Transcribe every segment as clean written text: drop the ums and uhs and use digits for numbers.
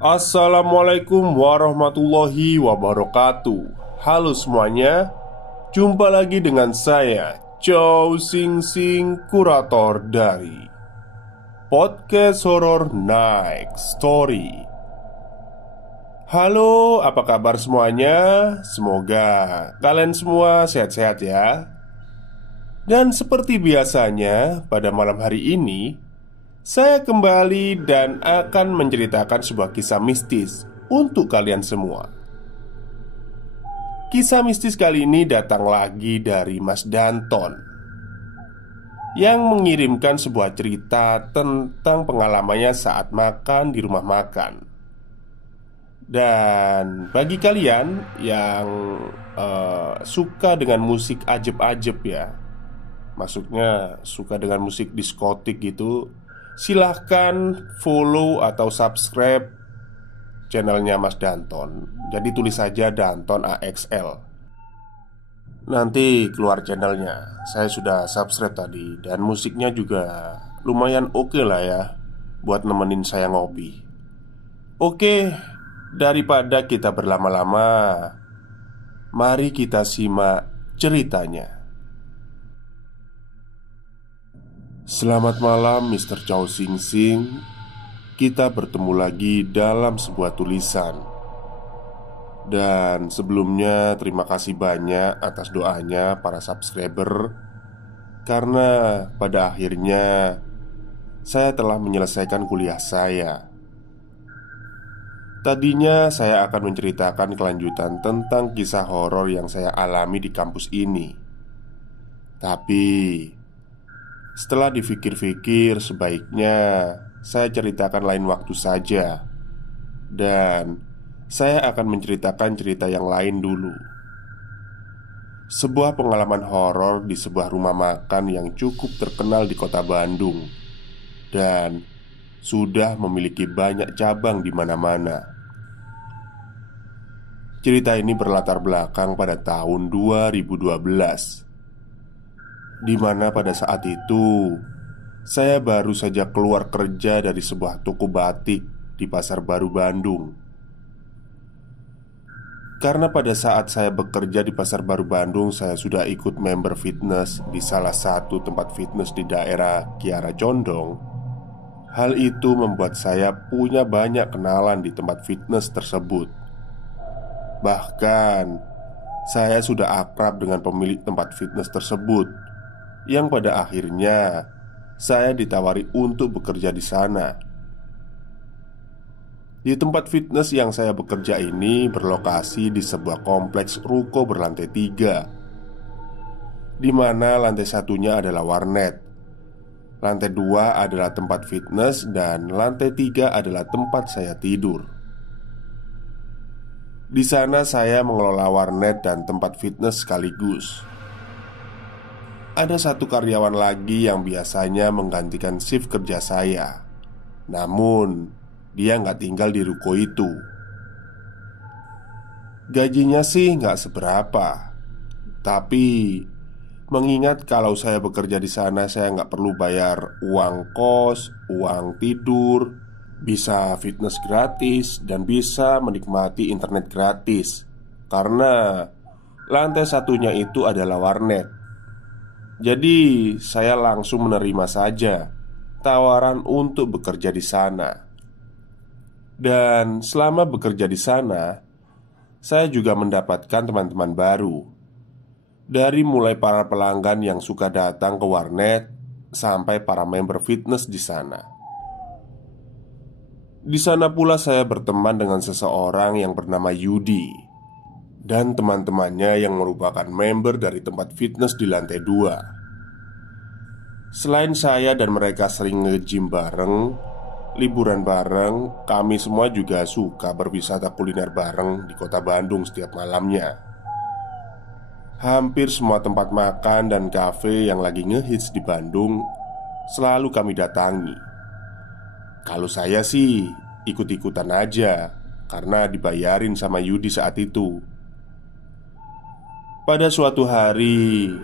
Assalamualaikum warahmatullahi wabarakatuh. Halo semuanya, jumpa lagi dengan saya Chow Sing Sing, kurator dari podcast horor Night Story. Halo, apa kabar semuanya? Semoga kalian semua sehat-sehat ya. Dan seperti biasanya, pada malam hari ini saya kembali dan akan menceritakan sebuah kisah mistis untuk kalian semua. Kisah mistis kali ini datang lagi dari Mas Danton yang mengirimkan sebuah cerita tentang pengalamannya saat makan di rumah makan. Dan bagi kalian yang suka dengan musik ajeb-ajeb ya, maksudnya suka dengan musik diskotik gitu, silahkan follow atau subscribe channelnya Mas Danton. Jadi tulis saja Danton AXL. Nanti keluar channelnya. Saya sudah subscribe tadi. Dan musiknya juga lumayan oke lah ya, buat nemenin saya ngopi. Oke, daripada kita berlama-lama, mari kita simak ceritanya. Selamat malam Mr. Chow Sing Sing. Kita bertemu lagi dalam sebuah tulisan. Dan sebelumnya terima kasih banyak atas doanya para subscriber. Karena pada akhirnya saya telah menyelesaikan kuliah saya. Tadinya saya akan menceritakan kelanjutan tentang kisah horor yang saya alami di kampus ini. Tapi setelah dipikir-pikir, sebaiknya saya ceritakan lain waktu saja. Dan saya akan menceritakan cerita yang lain dulu. Sebuah pengalaman horor di sebuah rumah makan yang cukup terkenal di kota Bandung dan sudah memiliki banyak cabang di mana-mana. Cerita ini berlatar belakang pada tahun 2012, di mana pada saat itu saya baru saja keluar kerja dari sebuah toko batik di Pasar Baru Bandung. Karena pada saat saya bekerja di Pasar Baru Bandung, saya sudah ikut member fitness di salah satu tempat fitness di daerah Kiara Condong. Hal itu membuat saya punya banyak kenalan di tempat fitness tersebut. Bahkan saya sudah akrab dengan pemilik tempat fitness tersebut, yang pada akhirnya saya ditawari untuk bekerja di sana. Di tempat fitness yang saya bekerja ini berlokasi di sebuah kompleks ruko berlantai 3, di mana lantai satunya adalah warnet, lantai 2 adalah tempat fitness, dan lantai 3 adalah tempat saya tidur. Di sana saya mengelola warnet dan tempat fitness sekaligus. Ada satu karyawan lagi yang biasanya menggantikan shift kerja saya. Namun, dia nggak tinggal di ruko itu. Gajinya sih nggak seberapa, tapi mengingat kalau saya bekerja di sana, saya nggak perlu bayar uang kos, uang tidur, bisa fitness gratis, dan bisa menikmati internet gratis. Karena lantai satunya itu adalah warnet. Jadi saya langsung menerima saja tawaran untuk bekerja di sana. Dan selama bekerja di sana, saya juga mendapatkan teman-teman baru. Dari mulai para pelanggan yang suka datang ke warnet sampai para member fitness di sana. Di sana pula saya berteman dengan seseorang yang bernama Yudi dan teman-temannya yang merupakan member dari tempat fitness di lantai 2. Selain saya dan mereka sering nge-gym bareng, liburan bareng, kami semua juga suka berwisata kuliner bareng di kota Bandung setiap malamnya. Hampir semua tempat makan dan kafe yang lagi ngehits di Bandung selalu kami datangi. Kalau saya sih ikut-ikutan aja, karena dibayarin sama Yudi saat itu. Pada suatu hari,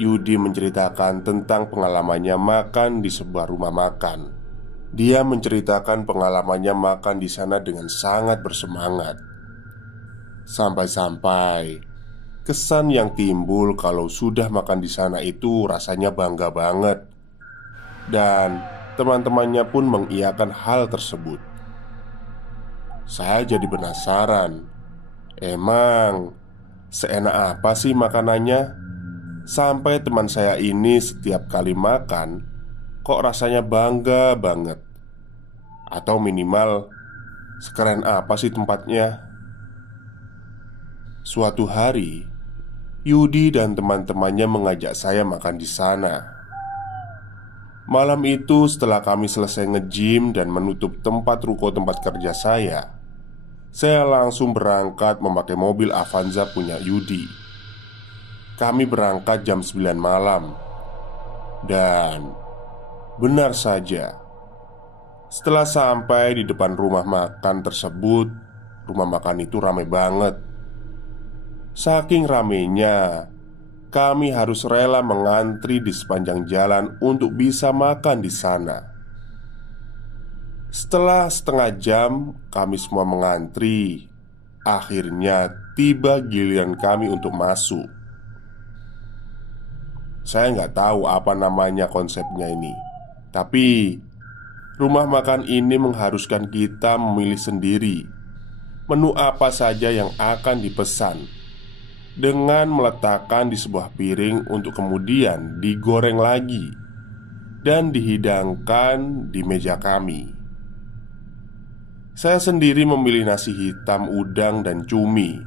Yudi menceritakan tentang pengalamannya makan di sebuah rumah makan. Dia menceritakan pengalamannya makan di sana dengan sangat bersemangat. Sampai-sampai kesan yang timbul kalau sudah makan di sana itu rasanya bangga banget. Dan teman-temannya pun mengiyakan hal tersebut. Saya jadi penasaran, emang seenak apa sih makanannya? Sampai teman saya ini setiap kali makan kok rasanya bangga banget. Atau minimal sekeren apa sih tempatnya? Suatu hari, Yudi dan teman-temannya mengajak saya makan di sana. Malam itu setelah kami selesai nge-gym dan menutup tempat ruko tempat kerja saya langsung berangkat memakai mobil Avanza punya Yudi. Kami berangkat jam 9 malam. Dan benar saja, setelah sampai di depan rumah makan tersebut, rumah makan itu ramai banget. Saking ramainya, kami harus rela mengantri di sepanjang jalan untuk bisa makan di sana. Setelah setengah jam kami semua mengantri, akhirnya tiba giliran kami untuk masuk. Saya nggak tahu apa namanya konsepnya ini, tapi rumah makan ini mengharuskan kita memilih sendiri menu apa saja yang akan dipesan, dengan meletakkan di sebuah piring untuk kemudian digoreng lagi dan dihidangkan di meja kami. Saya sendiri memilih nasi hitam, udang, dan cumi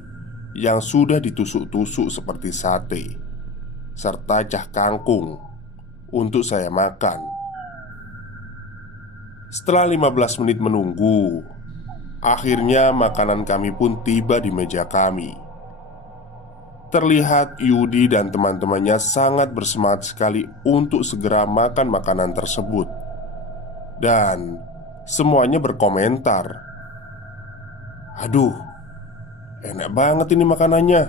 yang sudah ditusuk-tusuk seperti sate, serta cah kangkung untuk saya makan. Setelah 15 menit menunggu, akhirnya makanan kami pun tiba di meja kami. Terlihat Yudi dan teman-temannya sangat bersemangat sekali untuk segera makan makanan tersebut. Dan semuanya berkomentar, "Aduh, enak banget ini makanannya."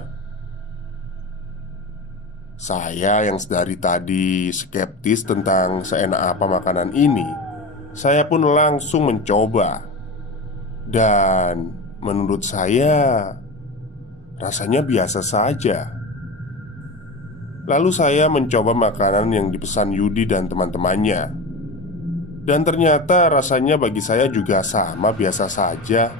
Saya yang dari tadi skeptis tentang seenak apa makanan ini, saya pun langsung mencoba. Dan menurut saya rasanya biasa saja. Lalu saya mencoba makanan yang dipesan Yudi dan teman-temannya. Dan ternyata rasanya bagi saya juga sama, biasa saja.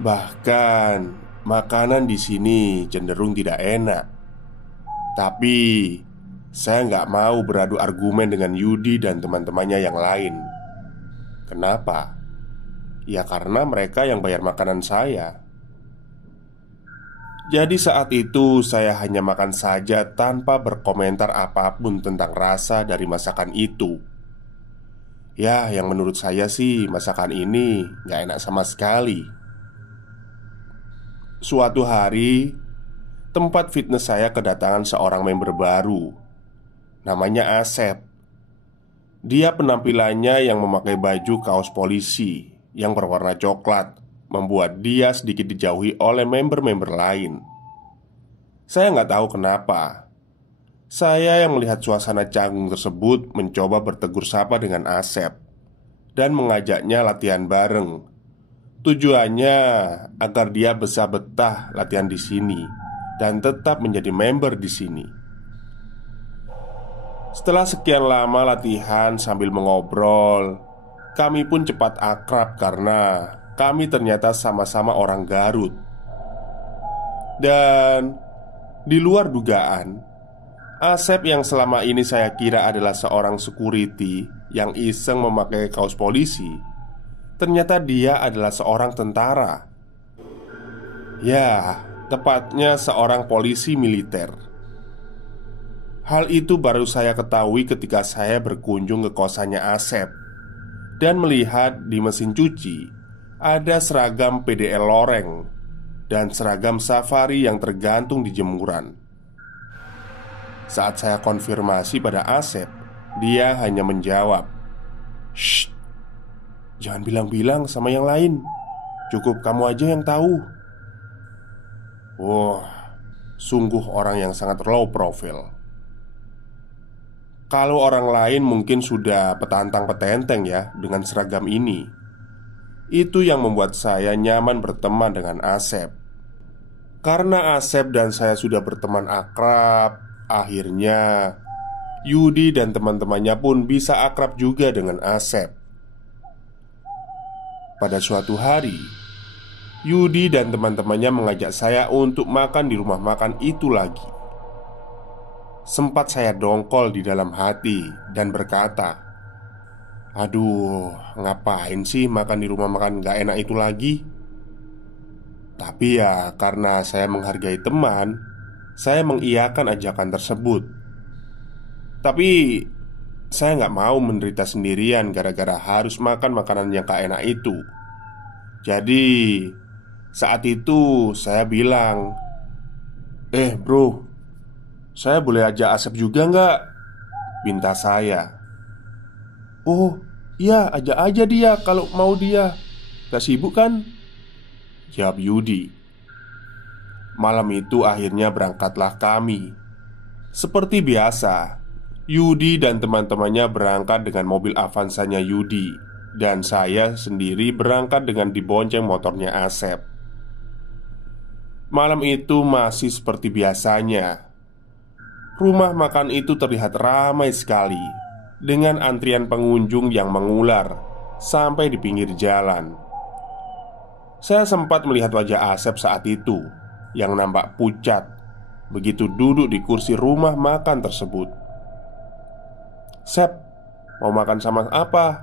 Bahkan makanan di sini cenderung tidak enak. Tapi saya nggak mau beradu argumen dengan Yudi dan teman-temannya yang lain. Kenapa? Ya karena mereka yang bayar makanan saya. Jadi saat itu saya hanya makan saja tanpa berkomentar apapun tentang rasa dari masakan itu. Ya, yang menurut saya sih masakan ini gak enak sama sekali. Suatu hari, tempat fitness saya kedatangan seorang member baru. Namanya Asep. Dia penampilannya yang memakai baju kaos polisi yang berwarna coklat membuat dia sedikit dijauhi oleh member-member lain. Saya nggak tahu kenapa. Saya yang melihat suasana canggung tersebut mencoba bertegur sapa dengan Asep dan mengajaknya latihan bareng. Tujuannya agar dia bisa betah latihan di sini dan tetap menjadi member di sini. Setelah sekian lama latihan sambil mengobrol, kami pun cepat akrab karena kami ternyata sama-sama orang Garut. Dan di luar dugaan, Asep yang selama ini saya kira adalah seorang security yang iseng memakai kaos polisi, ternyata dia adalah seorang tentara. Ya, tepatnya seorang polisi militer. Hal itu baru saya ketahui ketika saya berkunjung ke kosannya Asep dan melihat di mesin cuci ada seragam PDL loreng dan seragam safari yang tergantung di jemuran. Saat saya konfirmasi pada Asep, dia hanya menjawab, "Shh, jangan bilang-bilang sama yang lain. Cukup kamu aja yang tahu." Wah, sungguh orang yang sangat low profile. Kalau orang lain mungkin sudah petantang petenteng ya dengan seragam ini. Itu yang membuat saya nyaman berteman dengan Asep. Karena Asep dan saya sudah berteman akrab, akhirnya Yudi dan teman-temannya pun bisa akrab juga dengan Asep. Pada suatu hari, Yudi dan teman-temannya mengajak saya untuk makan di rumah makan itu lagi. Sempat saya dongkol di dalam hati dan berkata, "Aduh, ngapain sih makan di rumah makan gak enak itu lagi?" Tapi ya karena saya menghargai teman, saya mengiyakan ajakan tersebut. Tapi saya nggak mau menderita sendirian gara-gara harus makan makanan yang gak enak itu. Jadi saat itu saya bilang, bro, saya boleh ajak Asep juga nggak?" Pinta saya. "Oh iya, ajak aja dia kalau mau dia. Gak sibuk kan?" jawab Yudi. Malam itu akhirnya berangkatlah kami. Seperti biasa, Yudi dan teman-temannya berangkat dengan mobil Avanza-nya Yudi, dan saya sendiri berangkat dengan dibonceng motornya Asep. Malam itu masih seperti biasanya. Rumah makan itu terlihat ramai sekali, dengan antrian pengunjung yang mengular sampai di pinggir jalan. Saya sempat melihat wajah Asep saat itu yang nampak pucat begitu duduk di kursi rumah makan tersebut. "Sep, mau makan sama apa?"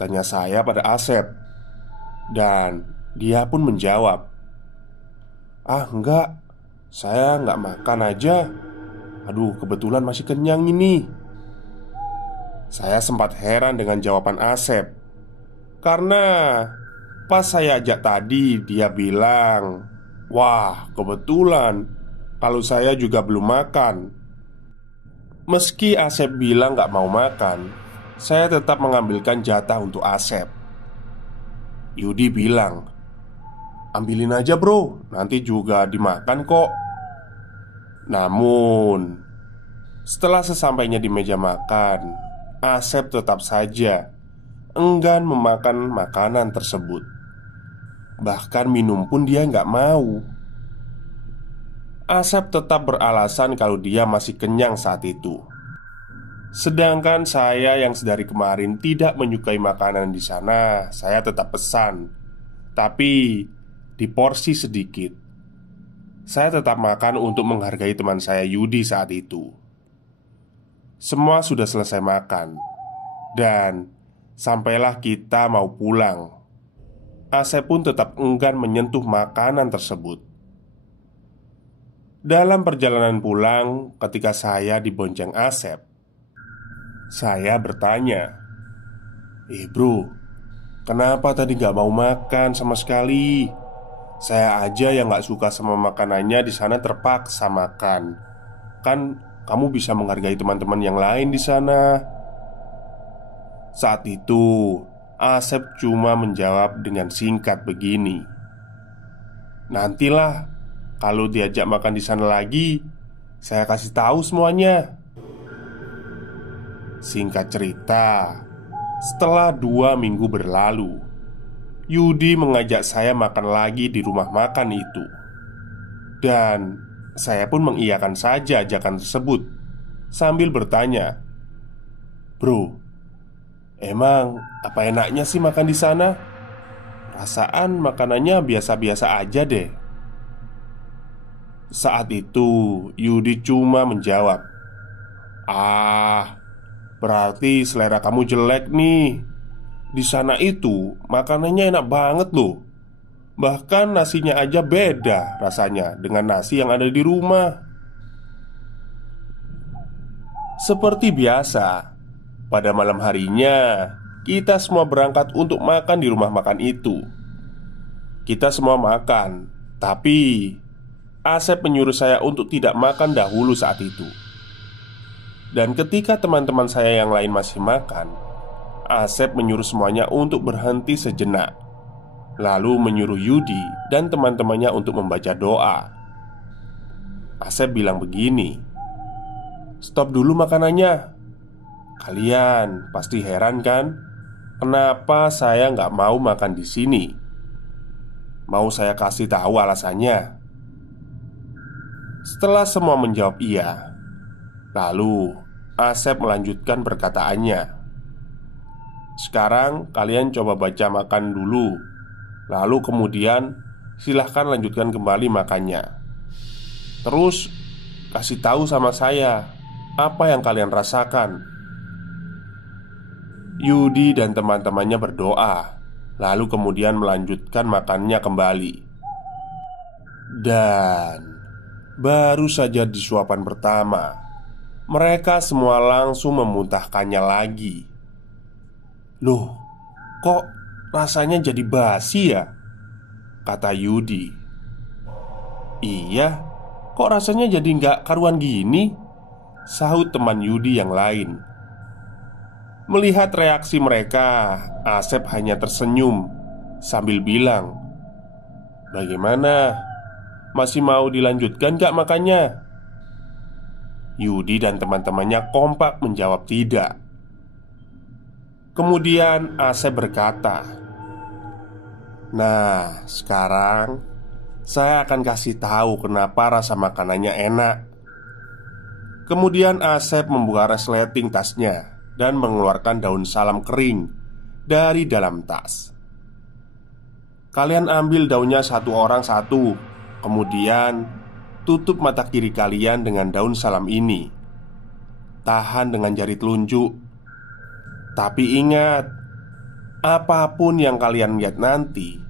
tanya saya pada Asep. Dan dia pun menjawab, "Ah enggak, saya enggak makan aja. Aduh, kebetulan masih kenyang ini." Saya sempat heran dengan jawaban Asep, karena pas saya ajak tadi dia bilang, "Wah, kebetulan kalau saya juga belum makan." Meski Asep bilang gak mau makan, saya tetap mengambilkan jatah untuk Asep. Yudi bilang, "Ambilin aja bro, nanti juga dimakan kok." Namun setelah sesampainya di meja makan, Asep tetap saja enggan memakan makanan tersebut. Bahkan minum pun dia nggak mau. Asep tetap beralasan kalau dia masih kenyang saat itu. Sedangkan saya yang sedari kemarin tidak menyukai makanan di sana, saya tetap pesan, tapi di porsi sedikit. Saya tetap makan untuk menghargai teman saya Yudi saat itu. Semua sudah selesai makan, dan sampailah kita mau pulang. Asep pun tetap enggan menyentuh makanan tersebut. Dalam perjalanan pulang, ketika saya dibonceng Asep, saya bertanya, Bro, kenapa tadi gak mau makan sama sekali? Saya aja yang gak suka sama makanannya di sana terpaksa makan. Kan kamu bisa menghargai teman-teman yang lain di sana." Saat itu Asep cuma menjawab dengan singkat begini, "Nantilah, kalau diajak makan di sana lagi, saya kasih tahu semuanya." Singkat cerita, setelah 2 minggu berlalu, Yudi mengajak saya makan lagi di rumah makan itu. Dan saya pun mengiyakan saja ajakan tersebut sambil bertanya, "Bro, emang apa enaknya sih makan di sana? Rasaan makanannya biasa-biasa aja deh." Saat itu Yudi cuma menjawab, "Ah, berarti selera kamu jelek nih. Di sana itu makanannya enak banget loh. Bahkan nasinya aja beda rasanya dengan nasi yang ada di rumah." Seperti biasa, pada malam harinya kita semua berangkat untuk makan di rumah makan itu. Kita semua makan, tapi Asep menyuruh saya untuk tidak makan dahulu saat itu. Dan ketika teman-teman saya yang lain masih makan, Asep menyuruh semuanya untuk berhenti sejenak, lalu menyuruh Yudi dan teman-temannya untuk membaca doa. Asep bilang begini, "Stop dulu makanannya. Kalian pasti heran kan? Kenapa saya nggak mau makan di sini? Mau saya kasih tahu alasannya?" Setelah semua menjawab iya, lalu Asep melanjutkan perkataannya. "Sekarang kalian coba baca makan dulu. Lalu kemudian silahkan lanjutkan kembali makannya. Terus kasih tahu sama saya apa yang kalian rasakan." Yudi dan teman-temannya berdoa, lalu kemudian melanjutkan makannya kembali. Dan baru saja di suapan pertama, mereka semua langsung memuntahkannya lagi. "Loh, kok rasanya jadi basi ya?" kata Yudi. "Iya, kok rasanya jadi nggak karuan gini?" sahut teman Yudi yang lain. Melihat reaksi mereka, Asep hanya tersenyum sambil bilang, "Bagaimana? Masih mau dilanjutkan gak makannya?" Yudi dan teman-temannya kompak menjawab tidak. Kemudian Asep berkata, "Nah, sekarang saya akan kasih tahu kenapa rasa makanannya enak." Kemudian Asep membuka resleting tasnya dan mengeluarkan daun salam kering dari dalam tas. "Kalian ambil daunnya satu orang satu. Kemudian tutup mata kiri kalian dengan daun salam ini. Tahan dengan jari telunjuk. Tapi ingat, apapun yang kalian lihat nanti,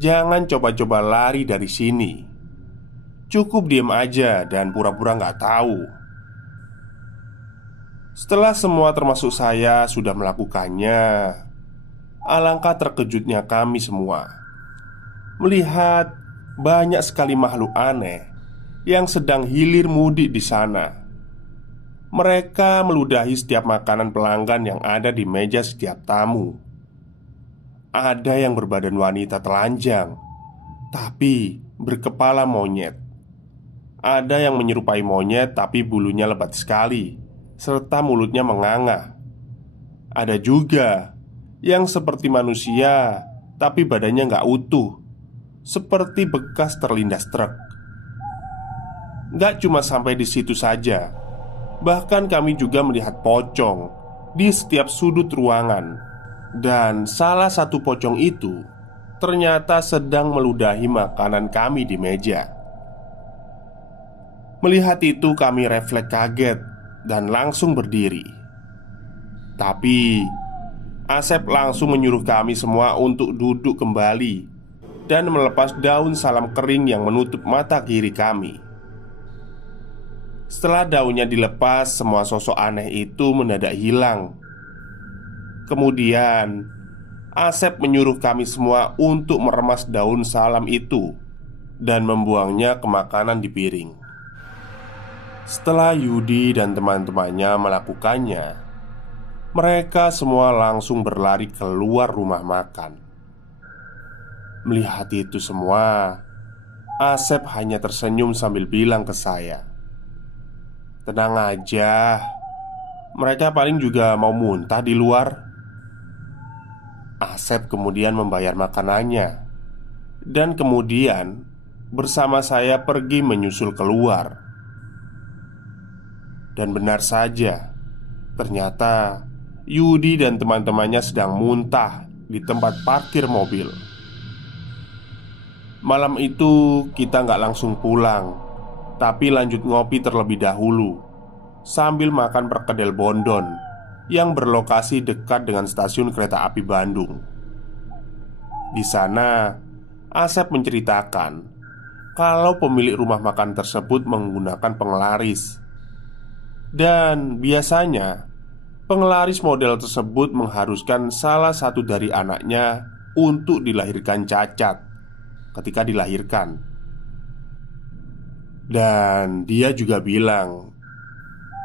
jangan coba-coba lari dari sini. Cukup diem aja dan pura-pura nggak tahu." Setelah semua termasuk saya sudah melakukannya, alangkah terkejutnya kami semua melihat banyak sekali makhluk aneh yang sedang hilir mudik di sana. Mereka meludahi setiap makanan pelanggan yang ada di meja setiap tamu. Ada yang berbadan wanita telanjang, tapi berkepala monyet. Ada yang menyerupai monyet tapi bulunya lebat sekali, serta mulutnya menganga. Ada juga yang seperti manusia, tapi badannya nggak utuh, seperti bekas terlindas truk. Nggak cuma sampai di situ saja, bahkan kami juga melihat pocong di setiap sudut ruangan. Dan salah satu pocong itu ternyata sedang meludahi makanan kami di meja. Melihat itu kami refleks kaget dan langsung berdiri. Tapi Asep langsung menyuruh kami semua untuk duduk kembali dan melepas daun salam kering yang menutup mata kiri kami. Setelah daunnya dilepas, semua sosok aneh itu mendadak hilang. Kemudian Asep menyuruh kami semua untuk meremas daun salam itu dan membuangnya ke makanan di piring. Setelah Yudi dan teman-temannya melakukannya, mereka semua langsung berlari keluar rumah makan. Melihat itu semua, Asep hanya tersenyum sambil bilang ke saya, "Tenang aja, mereka paling juga mau muntah di luar." Asep kemudian membayar makanannya dan kemudian bersama saya pergi menyusul keluar. Dan benar saja, ternyata Yudi dan teman-temannya sedang muntah di tempat parkir mobil. Malam itu kita nggak langsung pulang, tapi lanjut ngopi terlebih dahulu sambil makan perkedel Bondon yang berlokasi dekat dengan stasiun kereta api Bandung. Di sana, Asep menceritakan kalau pemilik rumah makan tersebut menggunakan penglaris. Dan biasanya penglaris model tersebut mengharuskan salah satu dari anaknya untuk dilahirkan cacat ketika dilahirkan. Dan dia juga bilang,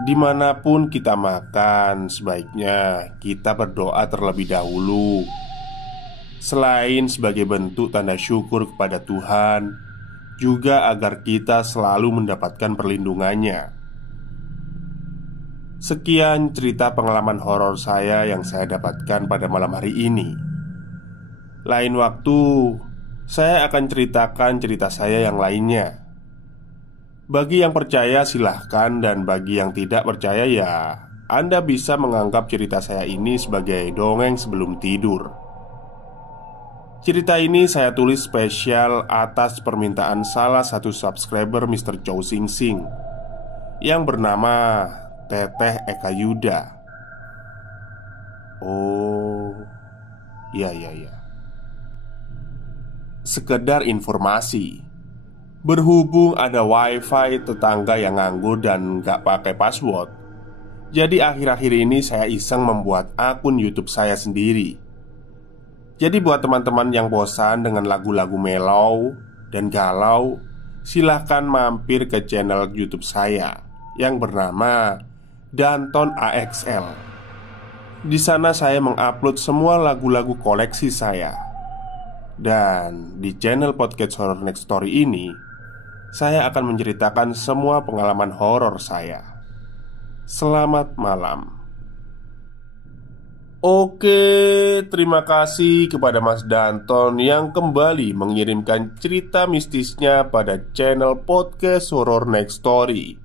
dimanapun kita makan, sebaiknya kita berdoa terlebih dahulu. Selain sebagai bentuk tanda syukur kepada Tuhan, juga agar kita selalu mendapatkan perlindungannya. Sekian cerita pengalaman horor saya yang saya dapatkan pada malam hari ini. Lain waktu, saya akan ceritakan cerita saya yang lainnya. Bagi yang percaya silahkan, dan bagi yang tidak percaya ya Anda bisa menganggap cerita saya ini sebagai dongeng sebelum tidur. Cerita ini saya tulis spesial atas permintaan salah satu subscriber Mr. Chow Sing Sing yang bernama Teteh Eka Yuda. Oh, ya ya ya. Sekedar informasi, berhubung ada wifi tetangga yang nganggur dan gak pakai password, jadi akhir-akhir ini saya iseng membuat akun YouTube saya sendiri. Jadi buat teman-teman yang bosan dengan lagu-lagu mellow dan galau, silahkan mampir ke channel YouTube saya yang bernama Danton AXL. Di sana saya mengupload semua lagu-lagu koleksi saya. Dan di channel podcast Horror Next Story ini, saya akan menceritakan semua pengalaman horor saya. Selamat malam. Oke, terima kasih kepada Mas Danton yang kembali mengirimkan cerita mistisnya pada channel podcast Horror Next Story.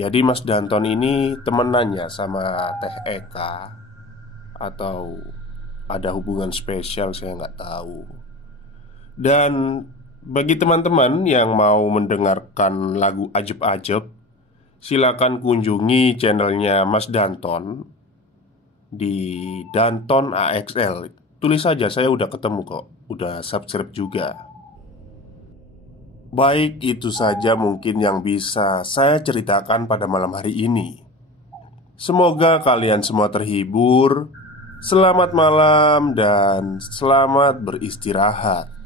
Jadi Mas Danton ini temenannya sama Teh Eka, atau ada hubungan spesial, saya nggak tahu. Dan bagi teman-teman yang mau mendengarkan lagu ajeb-ajeb, silakan kunjungi channelnya Mas Danton di Danton AXL. Tulis saja, saya udah ketemu kok, udah subscribe juga. Baik, itu saja mungkin yang bisa saya ceritakan pada malam hari ini. Semoga kalian semua terhibur. Selamat malam dan selamat beristirahat.